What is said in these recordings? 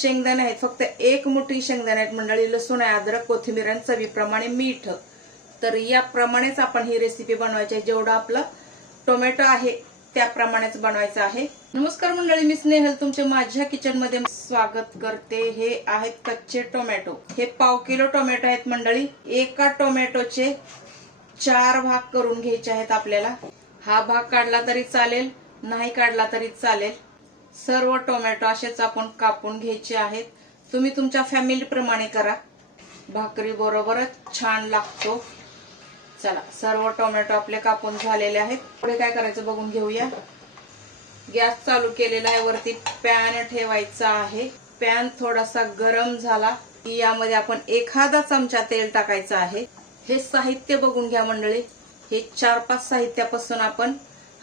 शेंगदाणे आहेत फक्त एक मोठी शेंगदाणे आहेत. मंडळी लसूण आहे अद्रक कोथिंबीर आणि चवीप्रमाणे मीठ. तर याप्रमाणेच आपण ही रेसिपी बनवायची आहे. जेवढं आपलं टोमॅटो आहे त्याप्रमाणेच बनवायचं आहे. नमस्कार मंडळी मी स्नेहल. तुमचे माझ्या किचनमध्ये स्वागत करते. हे आहेत कच्चे टोमॅटो हे पाव किलो टोमॅटो आहेत मंडळी. एका टोमॅटोचे चार भाग करून घ्यायचे आहेत आपल्याला. हा भाग काढला तरी चालेल नाही काढला तरी चालेल. सर्व टोमॅटो असेच आपण कापून घ्यायचे आहेत. तुम्ही तुमच्या फॅमिली प्रमाणे करा. भाकरी बरोबरच छान लागतो. चला सर्व टोमॅटो आपले कापून झालेले आहेत. पुढे काय करायचं बघून घेऊया. गॅस चालू केलेला आहे. वरती पॅन ठेवायचा आहे. पॅन थोडासा गरम झाला की यामध्ये आपण एखादा चमचा तेल टाकायचं आहे. हे साहित्य बघून घ्या मंडळी. हे चार पाच साहित्यापासून आपण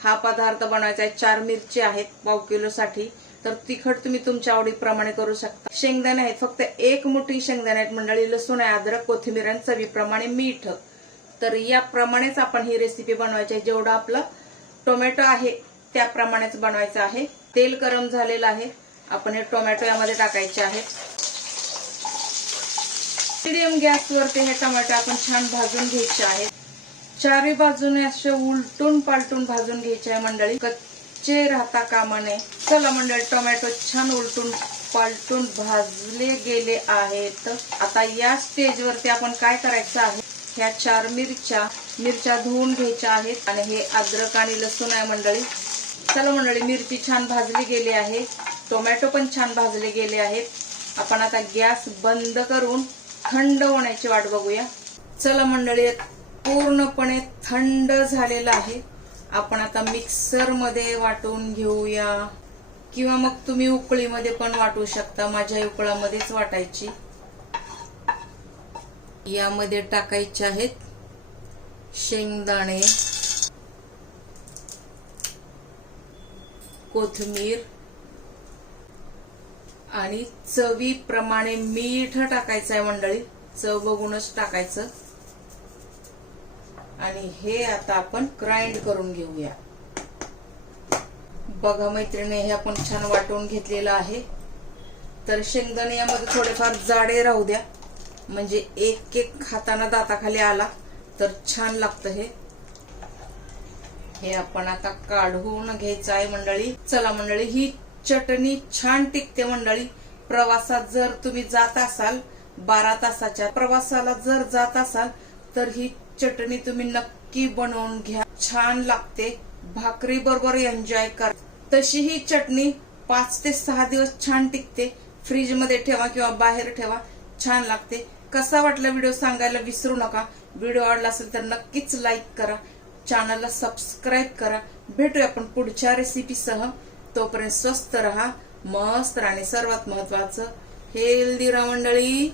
हा पदार्थ बनवायचा आहे. चार मिरची आहेत पाव किलोसाठी. तर तिखट तुम्ही तुमच्या आवडीप्रमाणे करू शकता. शेंगदाणे आहेत. फक्त एक मोठी शेंगदाणे आहेत. मंडळी लसूण आहे अद्रक कोथिंबीर आणि चवीप्रमाणे मीठ. तर याप्रमाणेच आपण ही रेसिपी बनवायची आहे. जेवढं आपलं टोमॅटो आहे त्याप्रमाणेच बनवायचं आहे. तेल गरम झालेलं आहे. आपण हे टोमॅटो यामध्ये टाकायचे आहेत मिडियम गॅसवरती हे टोमॅटो आपण छान भाजून घ्यायचे आहेत चारही बाजूने असे उलटून पालटून भाजून घ्यायचे आहे मंडळी. कच्चे राहता कामा नये. चला मंडळी टोमॅटो छान उलटून पालटून भाजले गेले आहेत. आता या स्टेजवरती आपण काय करायचं आहे? ह्या चार मिरच्या मिरच्या धुवून घ्यायच्या आहेत आणि हे अद्रक आणि लसूण आहे मंडळी. चला मंडळी मिरची छान भाजली गेली आहे. टोमॅटो पण छान भाजले गेले आहेत. आपण आता गॅस बंद करून थंड होण्याची वाट बघूया. चला मंडळी पूर्णपणे थंड झालेलं आहे. आपण आता मिक्सरमध्ये वाटून घेऊया. किंवा मग तुम्ही उकळीमध्ये पण वाटू शकता. माझ्या उकळामध्येच वाटायची. यामध्ये टाकायचे आहेत शेंगदाणे कोथमीर आणि चवीप्रमाणे मीठ टाकायचं आहे मंडळी. चव बघूनच टाकायचं. आणि हे आता आपण ग्राइंड करून घेऊया. बघा मैत्रिणी हे आपण छान वाटून घेतलेलं आहे. तर शेंगदाणे यामध्ये थोडेफार जाडे राहू द्या. म्हणजे एक एक खाताना दाताखाली आला तर छान लागतं हे. हे आपण आता काढून घ्यायचं आहे मंडळी. चला मंडळी ही चटणी छान टिकते मंडळी. प्रवासात जर तुम्ही जात असाल बारा तासाच्या प्रवासाला जर जात असाल तर ही चटणी तुम्ही नक्की बनवून घ्या. छान लागते. भाकरी बरोबर एन्जॉय कर. तशी ही चटणी पाच ते सहा दिवस छान टिकते. फ्रीजमध्ये ठेवा किंवा बाहेर ठेवा. छान लागते. कसा वाटला व्हिडिओ सांगायला विसरू नका. व्हिडिओ आवडला असेल तर नक्कीच लाईक करा. चॅनलला सबस्क्राईब करा. भेटूया आपण पुढच्या रेसिपीसह तोपर्यंत स्वस्त रहा. मस्त राहणे आणि सर्वात महत्वाचं. हेल्दी राहा मंडळी.